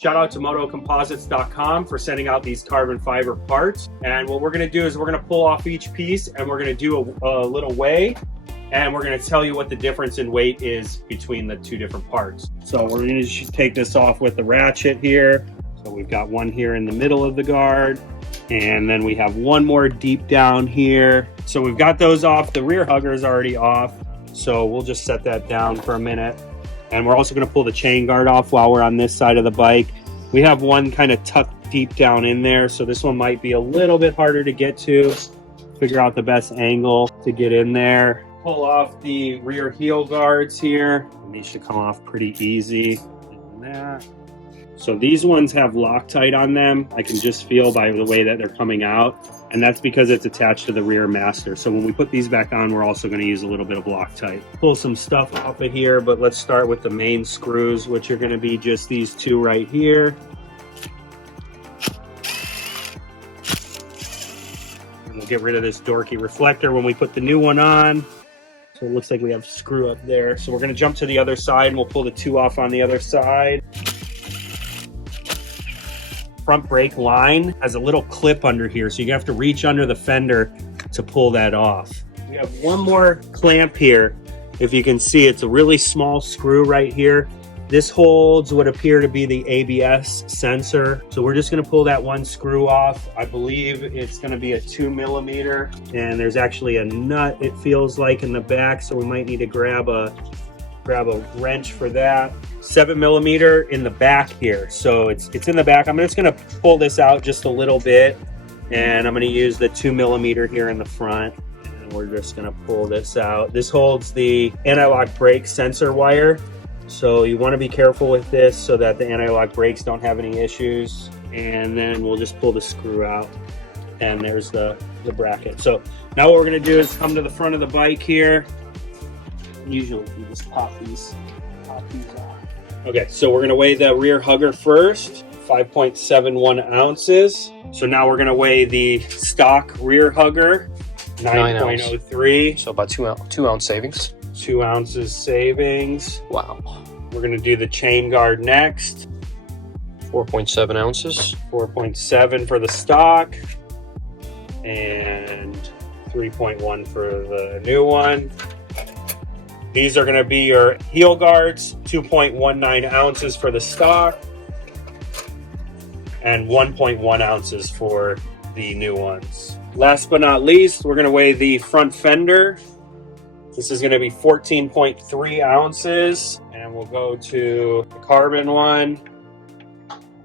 Shout out to motocomposites.com for sending out these carbon fiber parts. And what we're gonna do is we're gonna pull off each piece and we're gonna do a little weigh, and we're gonna tell you what the difference in weight is between the two different parts. So we're gonna just take this off with the ratchet here. So we've got one here in the middle of the guard, and then we have one more deep down here. So we've got those off. The rear hugger is already off. So we'll just set that down for a minute. And we're also going to pull the chain guard off while we're on this side of the bike. We have one kind of tucked deep down in there, so this one might be a little bit harder to get to. Figure out the best angle to get in there. Pull off the rear heel guards here. These should come off pretty easy. Like that. So these ones have Loctite on them. I can just feel by the way that they're coming out. And that's because it's attached to the rear master. So when we put these back on, we're also going to use a little bit of Loctite. Pull some stuff off of here, but let's start with the main screws, which are going to be just these two right here. And we'll get rid of this dorky reflector when we put the new one on. So it looks like we have a screw up there. So we're going to jump to the other side and we'll pull the two off on the other side. Front brake line has a little clip under here, so you have to reach under the fender to pull that off. We have one more clamp here. If you can see, it's a really small screw right here. This holds what appear to be the ABS sensor. So we're just gonna pull that one screw off. I believe it's gonna be a 2mm, and there's actually a nut, it feels like, in the back, so we might need to grab a wrench for that. 7mm in the back here, so it's in the back. I'm just going to pull this out just a little bit, and I'm going to use the 2mm here in the front, and we're just going to pull this out. This holds the anti-lock brake sensor wire, so you want to be careful with this so that the anti-lock brakes don't have any issues. And then we'll just pull the screw out, and there's the bracket. So now what we're going to do is come to the front of the bike here. Usually you just pop these off. Okay, so we're gonna weigh the rear hugger first, 5.71 ounces. So now we're gonna weigh the stock rear hugger, 9.03. So about 2 ounce savings. 2 ounces savings. Wow. We're gonna do the chain guard next. 4.7 ounces. 4.7 for the stock, and 3.1 for the new one. These are going to be your heel guards, 2.19 ounces for the stock, and 1.1 ounces for the new ones. Last but not least, we're going to weigh the front fender. This is going to be 14.3 ounces, and we'll go to the carbon one,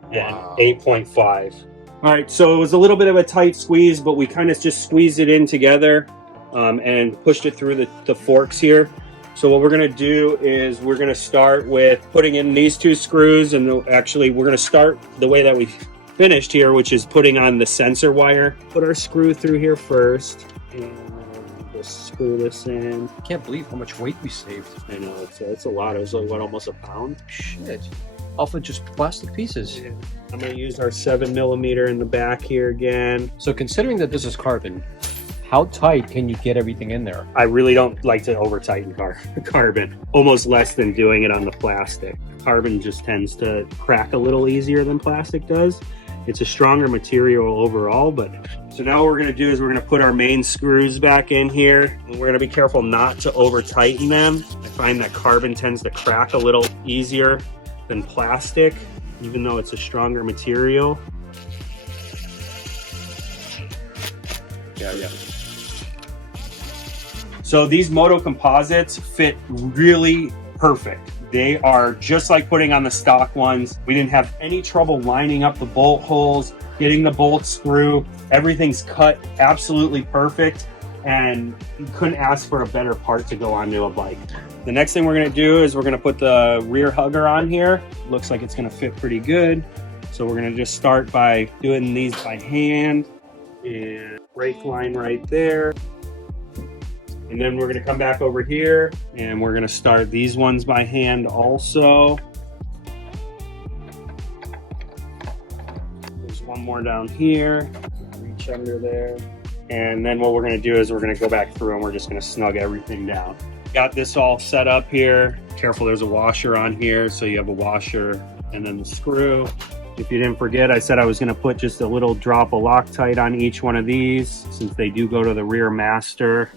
and 8.5. All right, so it was a little bit of a tight squeeze, but we kind of just squeezed it in together and pushed it through the forks here. So what we're going to do is we're going to start with putting in these two screws, and actually we're going to start the way that we finished here, which is putting on the sensor wire. Put our screw through here first, and just screw this in. I can't believe how much weight we saved. I know, it's a lot. It was like, what, almost a pound? Shit. Off of just plastic pieces. Yeah. I'm going to use our 7mm in the back here again. So considering that this is carbon, how tight can you get everything in there? I really don't like to over tighten carbon, almost less than doing it on the plastic. Carbon just tends to crack a little easier than plastic does. It's a stronger material overall, but so now what we're going to do is we're going to put our main screws back in here, and we're going to be careful not to over tighten them. I find that carbon tends to crack a little easier than plastic, even though it's a stronger material. Yeah. So these Moto composites fit really perfect. They are just like putting on the stock ones. We didn't have any trouble lining up the bolt holes, getting the bolts through. Everything's cut absolutely perfect, and you couldn't ask for a better part to go onto a bike. The next thing we're gonna do is we're gonna put the rear hugger on here. Looks like it's gonna fit pretty good. So we're gonna just start by doing these by hand, and brake line right there. And then we're gonna come back over here and we're gonna start these ones by hand also. There's one more down here, reach under there. And then what we're gonna do is we're gonna go back through and we're just gonna snug everything down. Got this all set up here. Careful, there's a washer on here. So you have a washer and then the screw. If you didn't forget, I said I was gonna put just a little drop of Loctite on each one of these since they do go to the rear master.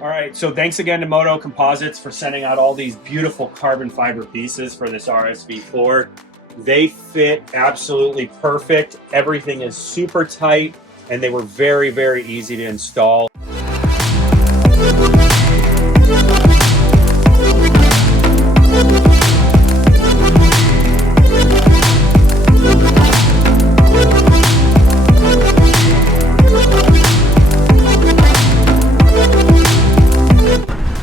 All right, so thanks again to Moto Composites for sending out all these beautiful carbon fiber pieces for this RSV4. They fit absolutely perfect. Everything is super tight, and they were very, very easy to install.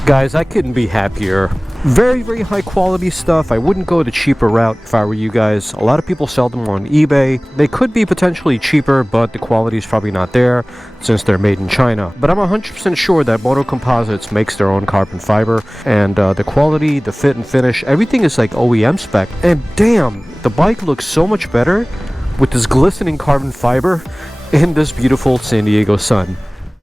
Guys, I couldn't be happier. Very, very high quality stuff. I wouldn't go the cheaper route if I were you guys. A lot of people sell them on eBay. They could be potentially cheaper, but the quality is probably not there since they're made in China. But I'm 100% sure that Moto Composites makes their own carbon fiber, and the quality, the fit and finish, everything is like OEM spec. And damn, the bike looks so much better with this glistening carbon fiber in this beautiful San Diego sun.